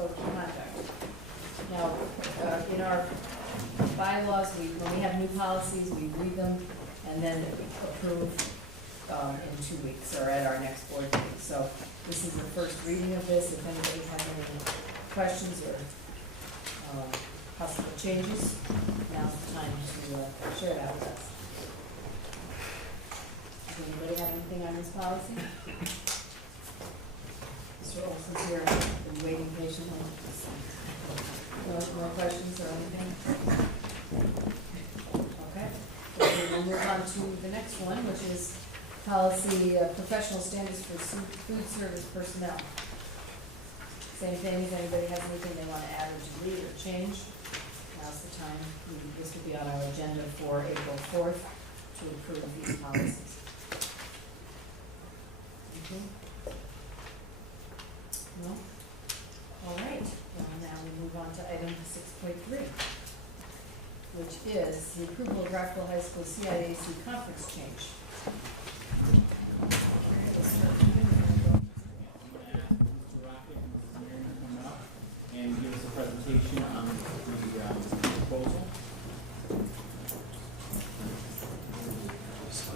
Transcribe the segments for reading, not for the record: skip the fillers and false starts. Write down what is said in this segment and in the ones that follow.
code of conduct. Now, in our bylaws, when we have new policies, we read them and then approve in 2 weeks or at our next board meeting. So this is the first reading of this. If anybody has any questions or possible changes, now's the time to share that with us. Does anybody have anything on this policy? Mr. Olson's here, been waiting patiently. No more questions or anything? Okay. We'll move on to the next one, which is policy professional standards for food service personnel. Same thing, if anybody has anything they want to add or delete or change, now's the time. This will be on our agenda for April 4th to approve these policies. Okay. No? All right. Well, now we move on to item 6.3, which is the approval of Rockville High School CIAC conference change. And give us a presentation on the proposal.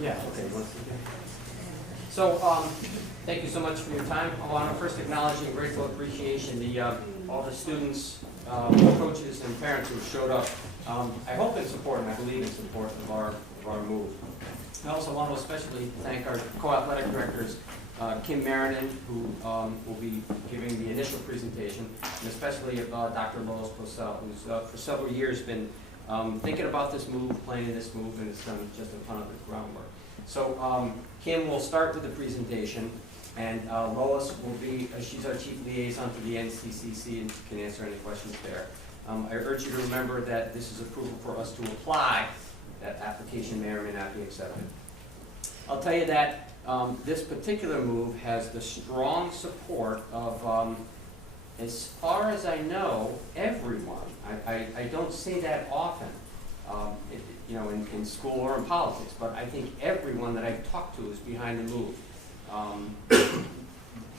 Yeah, okay. So, thank you so much for your time. I want to first acknowledge and grateful appreciation all the students, coaches, and parents who showed up. I hope in support, and I believe in support of our move. I also want to especially thank our co-athletic directors, Kim Marinan, who will be giving the initial presentation, and especially Dr. Lois Posel, who's for several years been thinking about this move, planning this move, and has done just a ton of the groundwork. So Kim will start with the presentation, and Lois will be, she's our chief liaison to the NCCC and can answer any questions there. I urge you to remember that this is approval for us to apply. That application may or may not be accepted. I'll tell you that this particular move has the strong support of, as far as I know, everyone. I don't say that often, in school or in politics, but I think everyone that I've talked to is behind the move.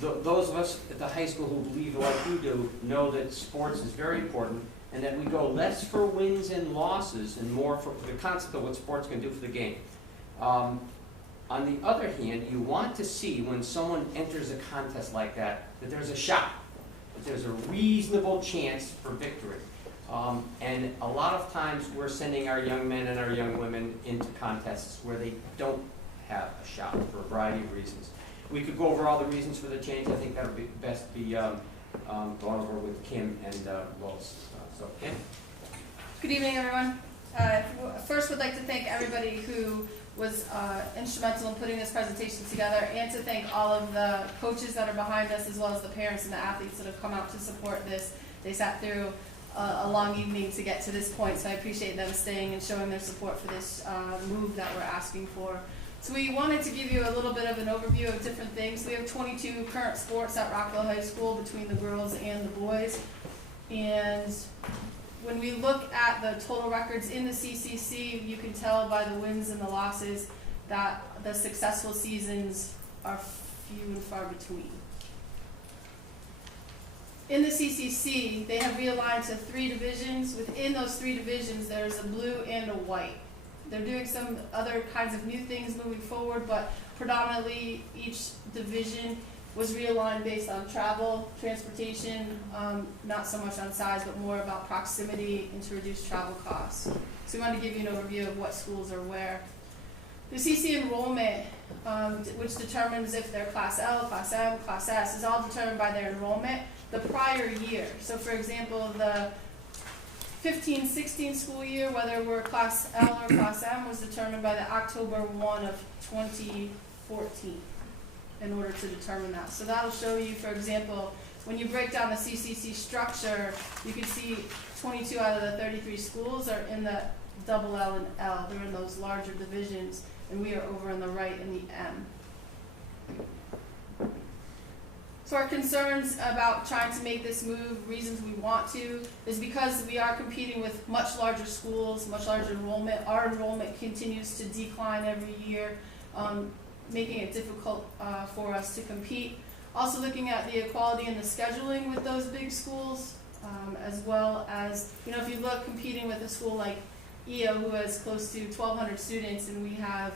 Those of us at the high school who believe like you do know that sports is very important, and that we go less for wins and losses and more for the concept of what sports can do for the game. On the other hand, you want to see when someone enters a contest like that there's a shot, that there's a reasonable chance for victory. And a lot of times we're sending our young men and our young women into contests where they don't have a shot for a variety of reasons. We could go over all the reasons for the change. I think that would be best be gone over with Kim and Lois. So, Kim? Good evening, everyone. First, would like to thank everybody who was instrumental in putting this presentation together, and to thank all of the coaches that are behind us, as well as the parents and the athletes that have come out to support this. They sat through a long evening to get to this point, so I appreciate them staying and showing their support for this move that we're asking for. So we wanted to give you a little bit of an overview of different things. We have 22 current sports at Rockville High School between the girls and the boys. And when we look at the total records in the CCC, you can tell by the wins and the losses that the successful seasons are few and far between. In the CCC, they have realigned to 3 divisions. Within those 3 divisions, there's a blue and a white. They're doing some other kinds of new things moving forward, but predominantly each division was realigned based on travel, transportation, not so much on size, but more about proximity and to reduce travel costs. So we wanted to give you an overview of what schools are where. The CC enrollment, which determines if they're Class L, Class M, Class S, is all determined by their enrollment the prior year. So for example, the 15-16 school year, whether we're Class L or Class M, was determined by the October 1 of 2014 in order to determine that. So that'll show you, for example, when you break down the CCC structure, you can see 22 out of the 33 schools are in the double L and L. They're in those larger divisions, and we are over on the right in the M. So our concerns about trying to make this move, reasons we want to, is because we are competing with much larger schools, much larger enrollment. Our enrollment continues to decline every year, making it difficult for us to compete. Also looking at the equality in the scheduling with those big schools, as well as, if you look competing with a school like EO who has close to 1,200 students and we have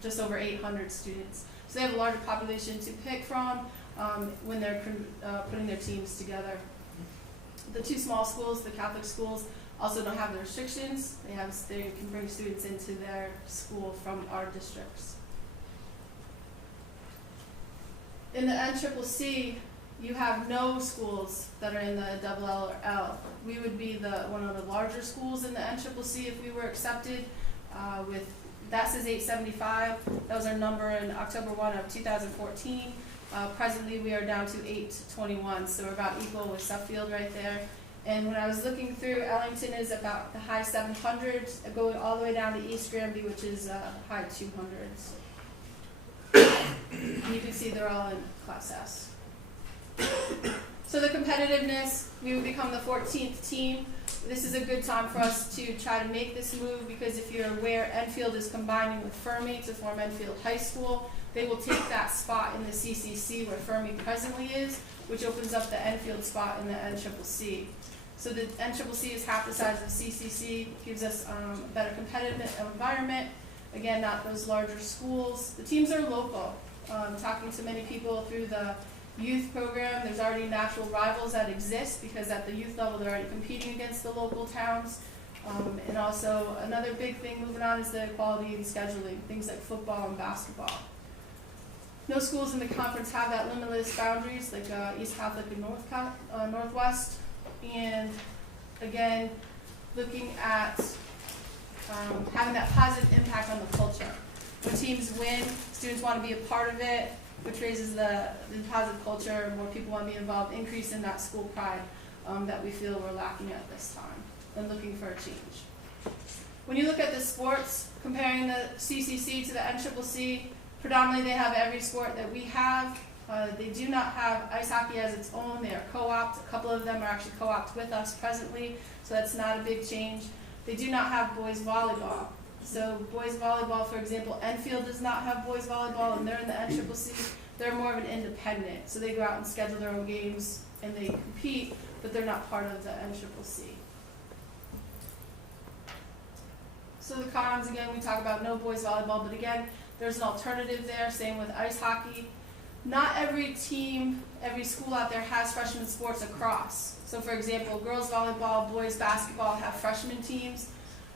just over 800 students. So they have a larger population to pick from when they're putting their teams together. The two small schools, the Catholic schools, also don't have the restrictions. They can bring students into their school from our districts. In the NCCC, you have no schools that are in the double L or L. We would be one of the larger schools in the NCCC if we were accepted. That says 875. That was our number in October 1 of 2014. Presently, we are down to 821, so we're about equal with Suffield right there. And when I was looking through, Ellington is about the high 700s, going all the way down to East Granby, which is high 200s. And you can see they're all in Class S. So the competitiveness, we would become the 14th team. This is a good time for us to try to make this move because if you're aware, Enfield is combining with Fermi to form Enfield High School. They will take that spot in the CCC where Fermi presently is, which opens up the Enfield spot in the NCCC. So the NCCC is half the size of the CCC, gives us a better competitive environment. Again, not those larger schools. The teams are local. Talking to many people through the youth program, there's already natural rivals that exist because at the youth level they're already competing against the local towns. And also another big thing moving on is the equality in scheduling, things like football and basketball. No schools in the conference have that limitless boundaries like East Catholic and Northwest. And again, looking at having that positive impact on the culture. When teams win, students want to be a part of it, which raises the positive culture, more people want to be involved, increase in that school pride that we feel we're lacking at this time, and looking for a change. When you look at the sports, comparing the CCC to the NCCC, predominantly they have every sport that we have. They do not have ice hockey as its own. They are co-opt. A couple of them are actually co-opt with us presently, so that's not a big change. They do not have boys volleyball. So boys volleyball, for example, Enfield does not have boys volleyball, and they're in the NCCC. They're more of an independent, so they go out and schedule their own games and they compete, but they're not part of the NCCC. So the cons, again, we talk about no boys volleyball, but again, there's an alternative there. Same with ice hockey. Not every team, every school out there has freshman sports across. So for example, girls volleyball, boys basketball have freshman teams.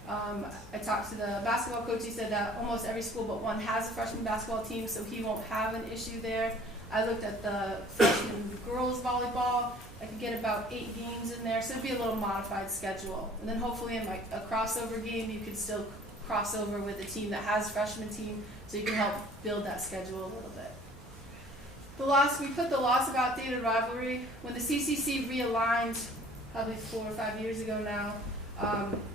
I talked to the basketball coach. He said that almost every school but one has a freshman basketball team, so he won't have an issue there. I looked at the freshman girls volleyball. I could get about 8 games in there, so it'd be a little modified schedule. And then hopefully in like a crossover game, you could still cross over with a team that has a freshman team, so you can help build that schedule a little bit. We put the loss of outdated rivalry. When the CCC realigned, probably 4 or 5 years ago now,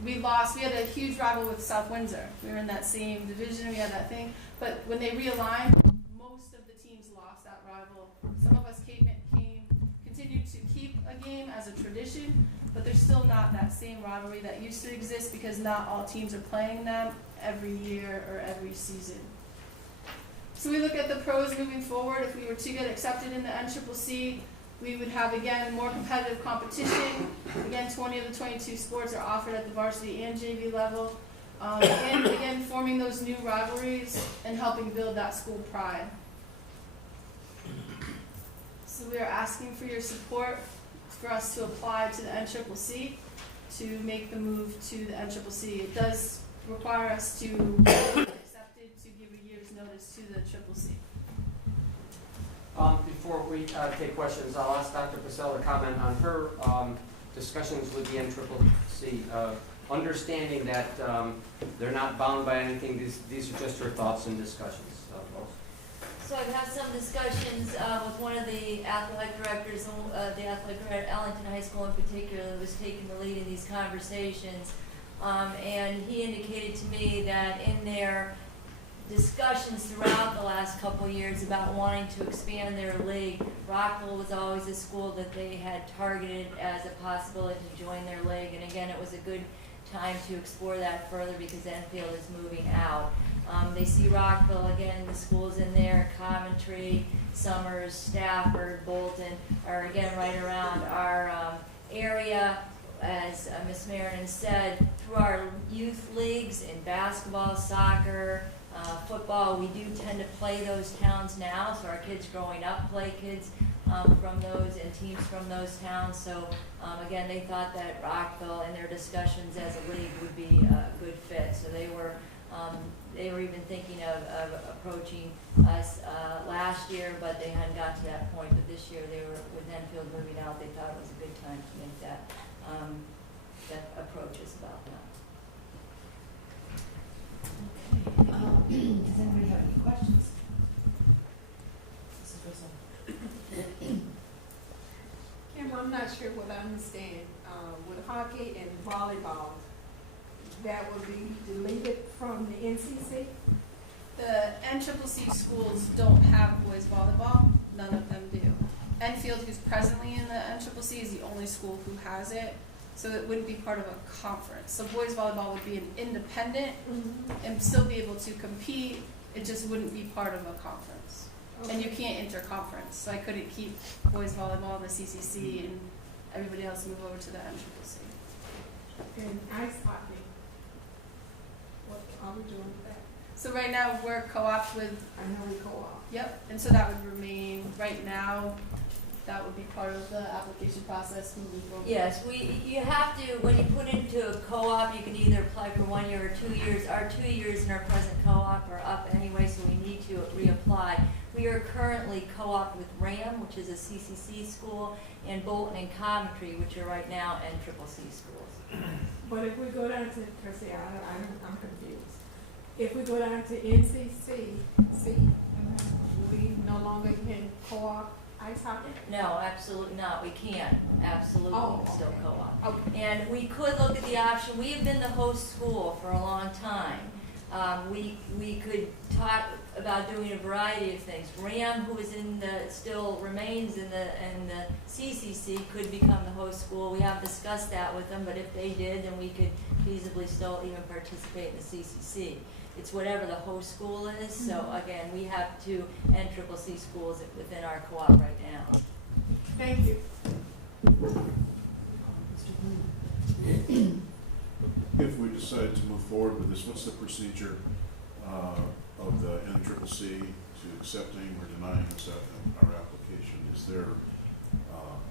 we had a huge rival with South Windsor. We were in that same division, we had that thing. But when they realigned, most of the teams lost that rival. Some of us continued to keep a game as a tradition, but there's still not that same rivalry that used to exist because not all teams are playing them every year or every season. So we look at the pros moving forward. If we were to get accepted in the NCCC, we would have, again, more competitive competition. Again, 20 of the 22 sports are offered at the varsity and JV level. And again, forming those new rivalries and helping build that school pride. So we are asking for your support for us to apply to the NCCC to make the move to the NCCC. It does require us to be accepted to give a year's notice to the CCC. Before we take questions, I'll ask Dr. Purcell to comment on her discussions with the NCCC, understanding that they're not bound by anything. These are just her thoughts and discussions. So I've had some discussions with one of the athletic directors, the athletic director at Ellington High School in particular, that was taking the lead in these conversations. And he indicated to me that in their discussions throughout the last couple of years about wanting to expand their league, Rockville was always a school that they had targeted as a possibility to join their league. And again, it was a good time to explore that further because Enfield is moving out. They see Rockville, again, the schools in there, Coventry, Summers, Stafford, Bolton, are again right around our area. As Ms. Marion said, through our youth leagues in basketball, soccer, football, we do tend to play those towns now, so our kids growing up play kids from those and teams from those towns. So again, they thought that Rockville in their discussions as a league would be a good fit. So they were even thinking of approaching us last year, but they hadn't got to that point. But this year, they were with Enfield moving out. They thought it was a good time to make that approach us about that. Does anybody have any questions? Kim, I'm not sure what I understand. With hockey and volleyball, that would be deleted from the NCC? The NCCC schools don't have boys volleyball. None of them do. Enfield, who's presently in the NCCC, is the only school who has it. So it wouldn't be part of a conference. So boys volleyball would be an independent and still be able to compete. It just wouldn't be part of a conference. Okay. And you can't interconference. So I couldn't keep boys volleyball in the CCC and everybody else move over to the NCCC. And ice hockey, what are we doing with that? So right now we're co-op with, I know we co-op. yep, and so that would remain right now. That would be part of the application process moving forward. Yes, you have to, when you put into a co-op, you can either apply for 1 year or 2 years. Our 2 years in our present co-op are up anyway, so we need to reapply. We are currently co-op with RAM, which is a CCC school, and Bolton and Coventry, which are right now NCCC schools. But if we go down to, cause see, I'm confused. If we go down to NCC, we no longer can co-op ice hockey? No, absolutely not. We can't. Absolutely still Okay. co-op. Okay. And we could look at the option. We have been the host school for a long time. We could talk about doing a variety of things. RAM, who is still remains in the CCC, could become the host school. We have discussed that with them, but if they did, then we could feasibly still even participate in the CCC. It's whatever the host school is. So again, we have 2 NCCC schools within our co-op right now. Thank you. If we decide to move forward with this, what's the procedure of the NCCC to accepting or denying our application? Is there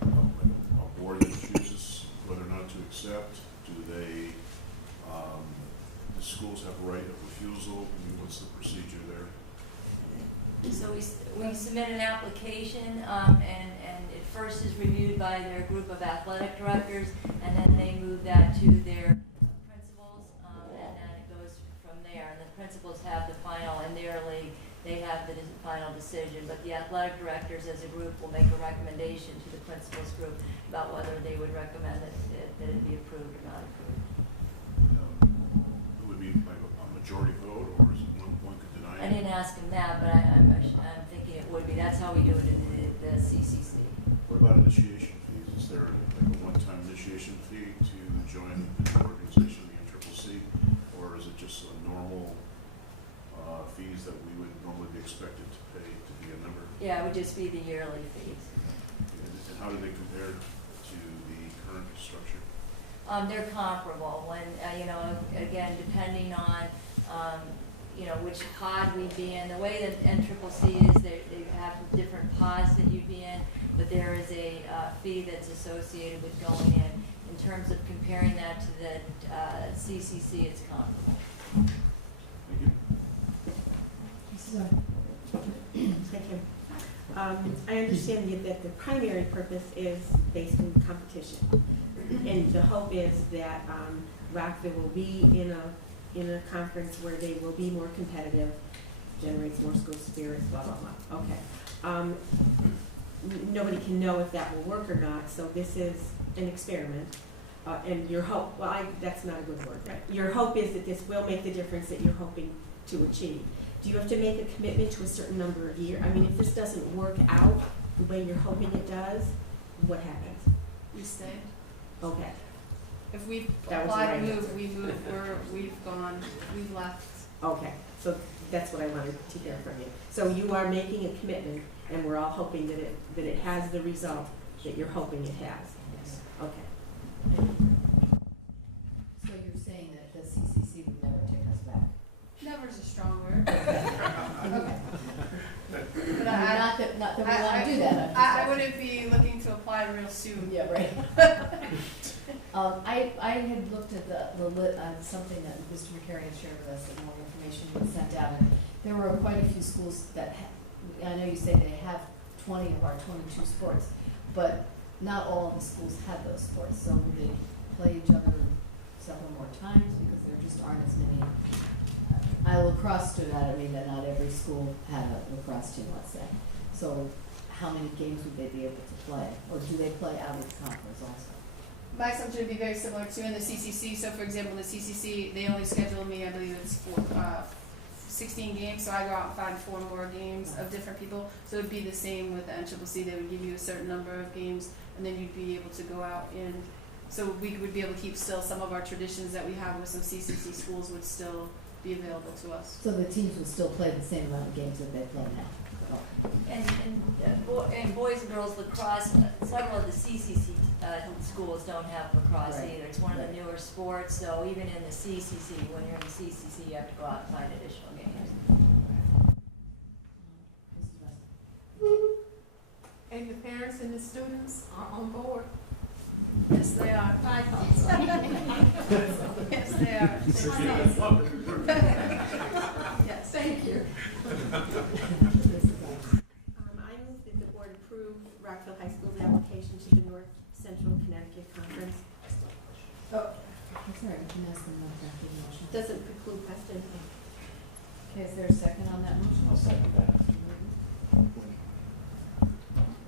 a board that chooses whether or not to accept? Do they, the schools have a right of refusal? I mean, what's the procedure there? So we submit an application, and it first is reviewed by their group of athletic directors, and then they move that to their principals, and then it goes from there. And the principals have the final, in their league, they have the final decision. But the athletic directors as a group will make a recommendation to the principals group about whether they would recommend that it be approved or not approved. It would be like a majority vote, or is it one could deny it? I didn't ask him that, but I'm thinking it would be. That's how we do it in the CCC. What about initiation fees? Is there like a one-time initiation fee to join the organization, the NCCC, or is it just a normal fees that we would normally be expected to pay to be a member? Yeah, it would just be the yearly fees. And how do they compare to the current structure? They're comparable when, again, depending on, which pod we'd be in. The way that NCCC is, they have different pods that you'd be in, but there is a fee that's associated with going in. In terms of comparing that to the CCC, it's comparable. Thank you. Thank you. I understand that the primary purpose is based on competition. And the hope is that Rockville will be in a conference where they will be more competitive, generates more school spirits, blah, blah, blah. Okay. Nobody can know if that will work or not, so this is an experiment. And your hope, that's not a good word, right? Your hope is that this will make the difference that you're hoping to achieve. Do you have to make a commitment to a certain number of years? I mean, if this doesn't work out the way you're hoping it does, what happens? We stay. Okay. If we That was apply the to right move, we move. We've left. Okay. So that's what I wanted to hear from you. So you are making a commitment, and we're all hoping that it has the result that you're hoping it has. Yes. Okay. So you're saying that the CCC would never take us back? Never's a strong word. Okay. But Not that we want to do that. I wouldn't be looking to apply real soon. Yeah, right. I had looked at something that Mr. McCary had shared with us, that more information was sent out, and there were quite a few schools that, I know you say they have 20 of our 22 sports, but not all of the schools had those sports, so would they play each other several more times, because there just aren't as many. Lacrosse stood out, I mean, that not every school had a lacrosse team, let's say. So how many games would they be able to play? Or do they play out of the conference also? My assumption would be very similar to in the CCC. So, for example, in the CCC, they only schedule me, I believe it's 16 games, so I go out and find 4 more games of different people. So it would be the same with the NCCC. They would give you a certain number of games, and then you'd be able to go out and, so we would be able to keep still some of our traditions that we have with some CCC schools would still be available to us. So the teams would still play the same amount of games that they play now? And boys and girls lacrosse, several of the CCC schools don't have lacrosse Right. either. It's one of the newer sports, so even in the CCC, when you're in the CCC, you have to go out and find additional games. And the parents and the students are on board. Yes, they are. I thought so. Yes, they are. Yes. Thank you. I move that the board approve Rockville High School's application to the North Central Connecticut Conference. Oh, I'm sorry, I can ask them about that big motion. Doesn't preclude question. Okay, is there a second on that motion? I'll second that.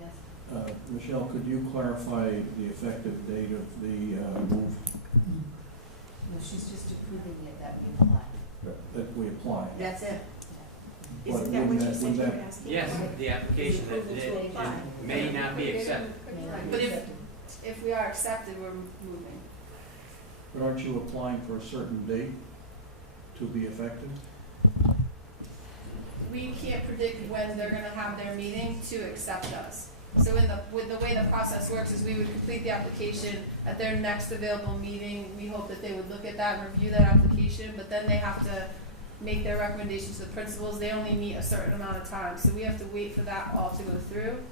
Yes. Michelle, could you clarify the effective date of the move No, she's just approving it that we apply. that we apply? That's it. But Isn't that what you wouldn't said you that- were asking? Yes, the application that Approval to it apply. may not be accepted. But if we are accepted, we're moving. But aren't you applying for a certain date to be effective? We can't predict when they're gonna have their meeting to accept us. So with the way the process works is we would complete the application at their next available meeting. We hope that they would look at that and review that application, but then they have to make their recommendations to the principals. They only meet a certain amount of time, so we have to wait for that all to go through.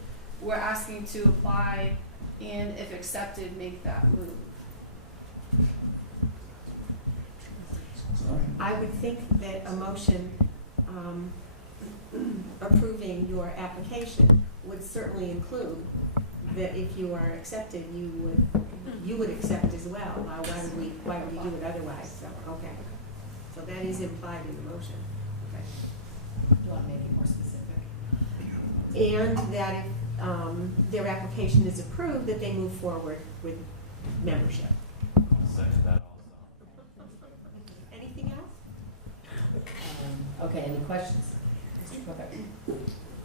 We're asking to apply and if accepted, make that move. I would think that a motion approving your application would certainly include that if you are accepted, you would accept as well. Why would we do it otherwise? So, okay. So that is implied in the motion. Okay. Do you want to make it more specific? And that if their application is approved, that they move forward with membership. I'll second that also. Anything else? Okay, any questions? Mr. Cook?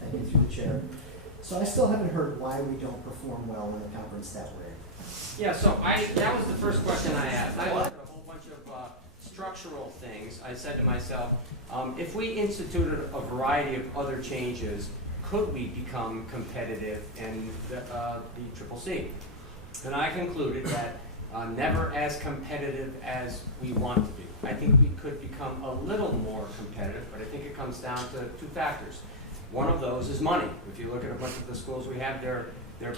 Thank you, through the chair. So I still haven't heard why we don't perform well in a conference that way. Yeah, so that was the first question I asked. I looked at a whole bunch of structural things. I said to myself, if we instituted a variety of other changes, could we become competitive in the Triple C? And I concluded that never as competitive as we want to be. I think we could become a little more competitive, but I think it comes down to 2 factors. One of those is money. If you look at a bunch of the schools we have, they're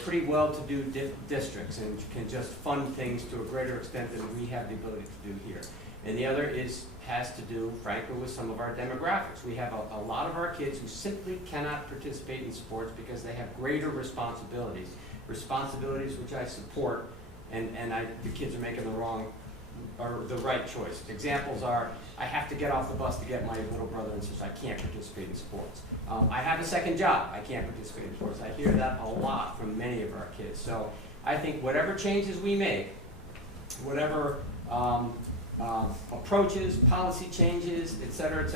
pretty well-to-do districts and can just fund things to a greater extent than we have the ability to do here. And the other has to do, frankly, with some of our demographics. We have a lot of our kids who simply cannot participate in sports because they have greater responsibilities which I support, and the kids are making the right choice. Examples are, I have to get off the bus to get my little brother and sister. I can't participate in sports. I have a second job. I can't participate in sports. I hear that a lot from many of our kids. So I think whatever changes we make, whatever approaches, policy changes, et cetera,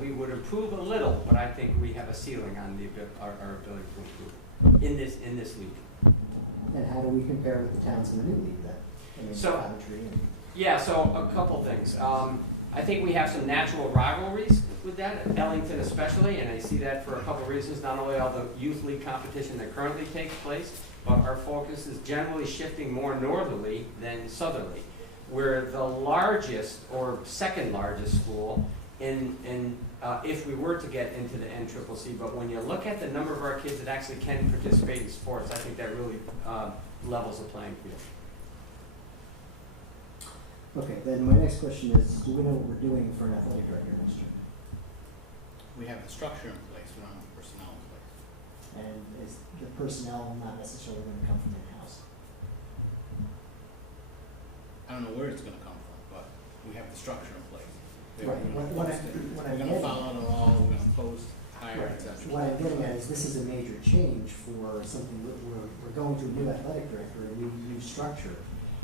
we would improve a little, but I think we have a ceiling on our ability to improve in this league. And how do we compare with the towns in the new league then? I mean, So- Coventry and Yeah, so a couple things. I think we have some natural rivalries with that, Ellington especially, and I see that for a couple of reasons, not only all the youth league competition that currently takes place, but our focus is generally shifting more northerly than southerly. We're the largest or second largest school if we were to get into the NCCC, but when you look at the number of our kids that actually can participate in sports, I think that really levels the playing field. Okay, then my next question is, do we know what we're doing for an athletic director next year? We have the structure in place, we don't have the personnel in place. And is the personnel not necessarily going to come from in-house? I don't know where it's gonna come from, but we have the structure in place. Right, what I'm We're gonna getting- follow the law, we're gonna post, hire, Right. et cetera. What I'm getting at is this is a major change for something, we're going to a new athletic director, a new structure,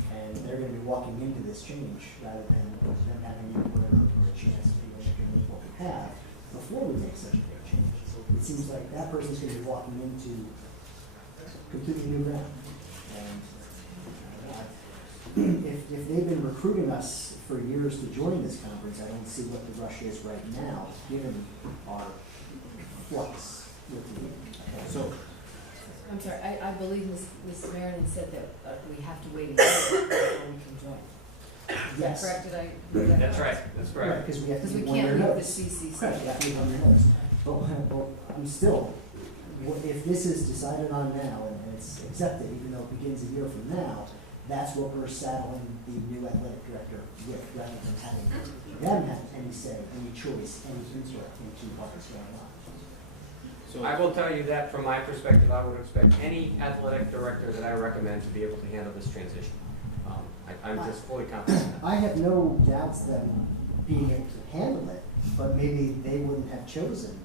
and they're gonna be walking into this change rather than them having input or a chance to be working with what we have before we make such a big change. So it seems like that person's gonna be walking into completely new ground. And if they've been recruiting us for years to join this conference, I don't see what the rush is right now, given our flux with the. So, I'm sorry, I believe Ms. Marion said that we have to wait a year before we can join. Is that Yes. correct? Did I read that That's correct? right, that's Right, right. because we have to Because we give 1 year can't leave the notice. CCC. Correct, we have to give 1 year notice. But I'm still, if this is decided on now and it's accepted, even though it begins a year from now, that's what we're saddling the new athletic director with, rather than having them have any say, any choice, any input into what's going on. so. I will tell you that from my perspective, I would expect any athletic director that I recommend to be able to handle this transition. I'm just fully confident. I have no doubts them being able to handle it, but maybe they wouldn't have chosen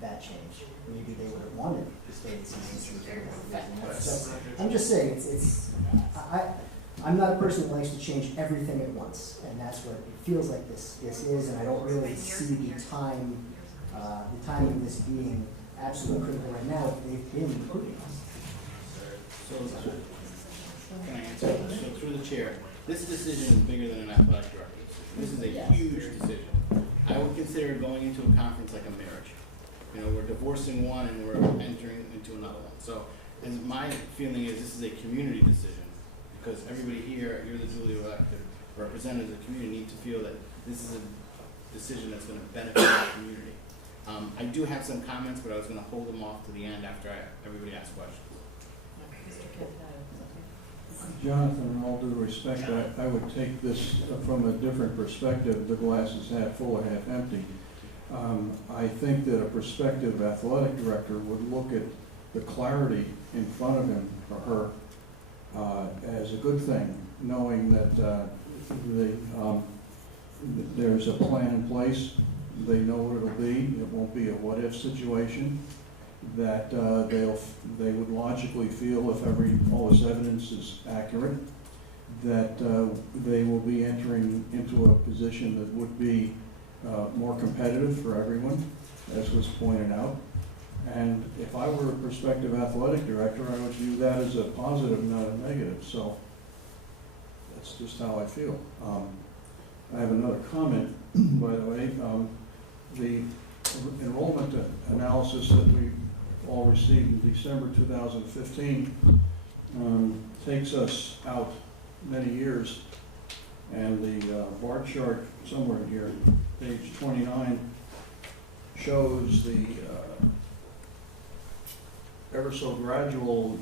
that change. Maybe they would have wanted to stay in CCC. So I'm just saying, I'm not a person that likes to change everything at once, and that's what it feels like this is, and I don't really see the timing of this being absolutely critical right now if they've been recruiting us. So, can I answer? So through the chair, this decision is bigger than an athletic director decision. This is a Yes. huge decision. I would consider going into a conference like a marriage. You know, we're divorcing one and we're entering into another one. So, and my feeling is this is a community decision, because everybody here, you're the duly elected representatives of the community, need to feel that this is a decision that's gonna benefit the community. I do have some comments, but I was gonna hold them off to the end after everybody asked questions. Jonathan, in all due respect, I would take this from a different perspective, the glass is half full or half empty. I think that a prospective athletic director would look at the clarity in front of him or her as a good thing, knowing that there's a plan in place, they know what it'll be, it won't be a what-if situation, that they would logically feel if all this evidence is accurate, that they will be entering into a position that would be more competitive for everyone, as was pointed out. And if I were a prospective athletic director, I would view that as a positive, not a negative. So that's just how I feel. I have another comment, by the way. The enrollment analysis that we all received in December 2015 takes us out many years. And the bar chart somewhere in here, page 29, shows the ever so gradual,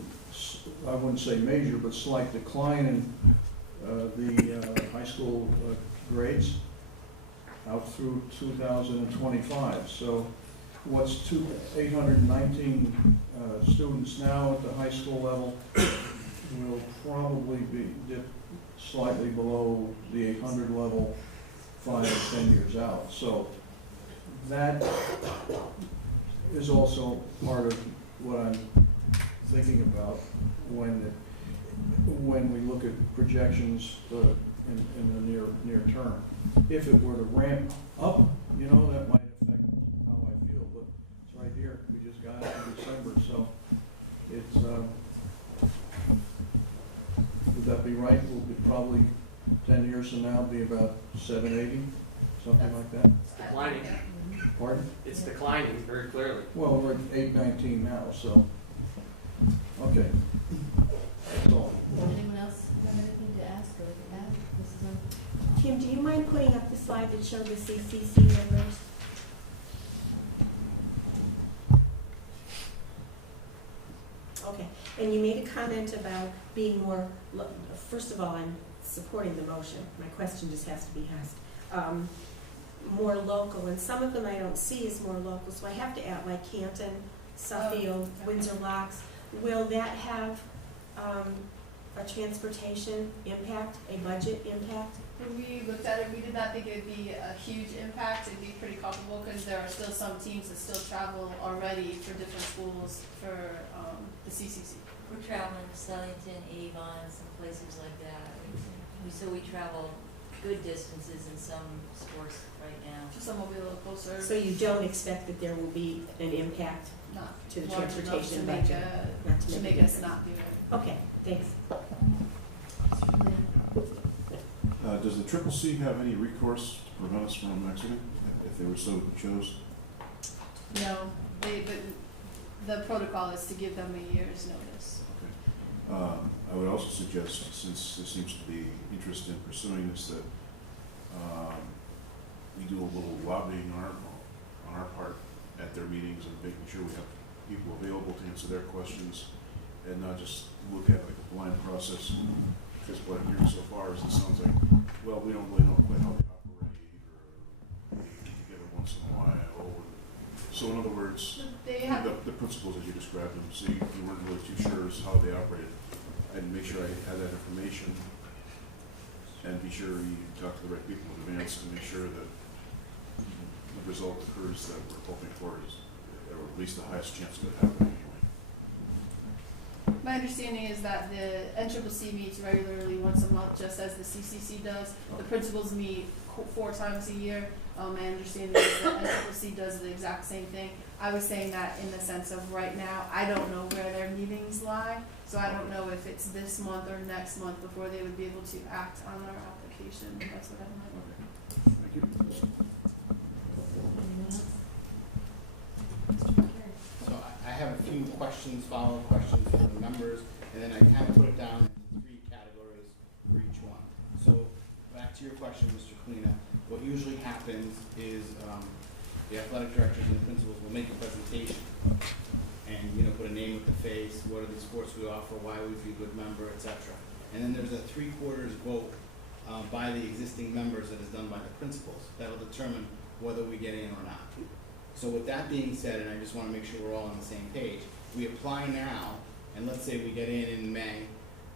I wouldn't say major, but slight decline in the high school grades out through 2025. So what's 819 students now at the high school level will probably be dipped slightly below the 800 level 5 or 10 years out. So that is also part of what I'm thinking about when we look at projections in the near term. If it were to ramp up, that might affect how I feel, but it's right here. We just got it in December, so it's, would that be right? We'll be probably 10 years from now be about 780. something like that? It's declining. Pardon? It's declining very clearly. Well, we're at 819 now, so, okay. That's all. Anyone else have anything to ask or to add? This is on. Tim, do you mind putting up the slide that showed the CCC members? Okay, and you made a comment about being more, first of all, I'm supporting the motion. My question just has to be asked. More local, and some of them I don't see as more local, so I have to add like Canton, Suffield, Windsor Locks. Will that have a transportation impact, a budget impact? When we looked at it, we did not think it would be a huge impact. It'd be pretty comfortable because there are still some teams that still travel already for different schools for the CCC. We're traveling to Stellington, Avon, some places like that. So we travel good distances in some sports right now. Some will be a little closer. So you don't expect that there will be an impact Not to the large enough transportation to budget? make Not to make a us difference. not do it. Okay, thanks. Does the Triple C have any recourse to prevent us from exiting if they were so chose? No, the protocol is to give them a year's notice. Okay. I would also suggest, since there seems to be interest in pursuing this, that we do a little lobbying on our part at their meetings and making sure we have people available to answer their questions and not just look at it like a blind process. Because what I'm hearing so far is it sounds like, well, we don't really know quite how they operate, or they get together once in a while. So in other words, They have the principles as you described them, so you weren't really too sure as how they operated. I'd make sure I had that information and be sure you talk to the right people in advance to make sure that the result occurs that we're hoping for is, or at least the highest chance of it happening anyway. My understanding is that the NCCC meets regularly once a month, just as the CCC does. The principals meet 4 times a year. My understanding is that NCCC does the exact same thing. I was saying that in the sense of right now, I don't know where their meetings lie, so I don't know if it's this month or next month before they would be able to act on our application. That's what I'm like. Thank you. Anyone else? So I have a few questions, follow-up questions for the members, and then I kind of put it down into 3 categories for each one. So back to your question, Mr. Kalina, what usually happens is the athletic directors and the principals will make a presentation and, you know, put a name with the face, what are the sports we offer, why we'd be a good member, etc. And then there's a 3/4 vote by the existing members that is done by the principals. That'll determine whether we get in or not. So with that being said, and I just want to make sure we're all on the same page, we apply now, and let's say we get in May,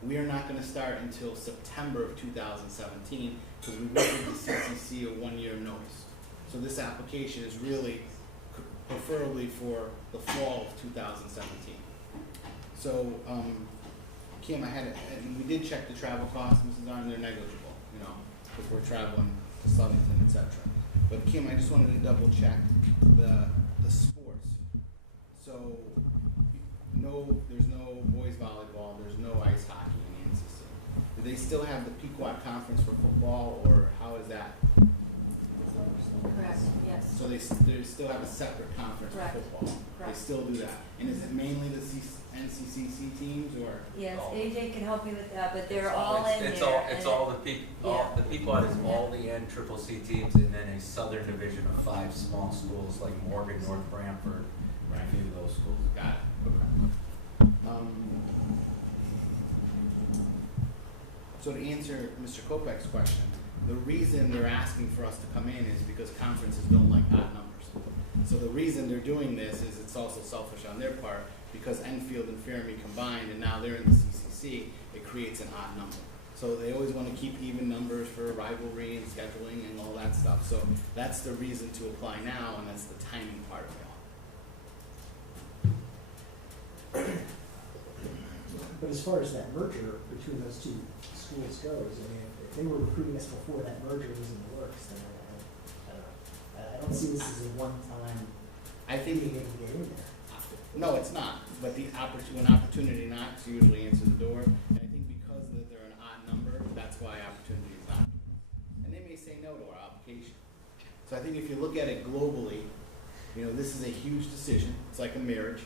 we are not going to start until September of 2017 because we will give the CCC a 1-year notice. So this application is really preferably for the fall of 2017. So, Kim, and we did check the travel costs, Mrs. Arn, they're negligible, you know, because we're traveling to Southington, etc. But Kim, I just wanted to double check the sports. So, there's no boys volleyball, there's no ice hockey in the NCC. Do they still have the Pequot Conference for football, or how is that? Correct, yes. So they still have a separate conference for Correct. football? Correct. They still do that? And is it mainly the NCCC teams, or? Yes, AJ can help you with that, but they're all in there. It's all the Yeah. the Pequot is all the NCCC teams, and then a southern division of 5 small schools like Morgan, North Branford, and a few of those schools. Got it, okay. So to answer Mr. Kopech's question, the reason they're asking for us to come in is because conferences don't like odd numbers. So the reason they're doing this is it's also selfish on their part, because Enfield and Fermi combined, and now they're in the CCC, it creates an odd number. So they always want to keep even numbers for rivalry and scheduling and all that stuff. So that's the reason to apply now, and that's the timing part of it all. But as far as that merger between those 2 schools goes, I mean, if they were recruiting us before that merger was in the works, then I don't know. I don't see this as a one-time I think being able to get in there. no, it's not. But when opportunity knocks, you usually answer the door. And I think because they're an odd number, that's why opportunity is knocking. And they may say no to our application. So I think if you look at it globally, you know, this is a huge decision. It's like a marriage.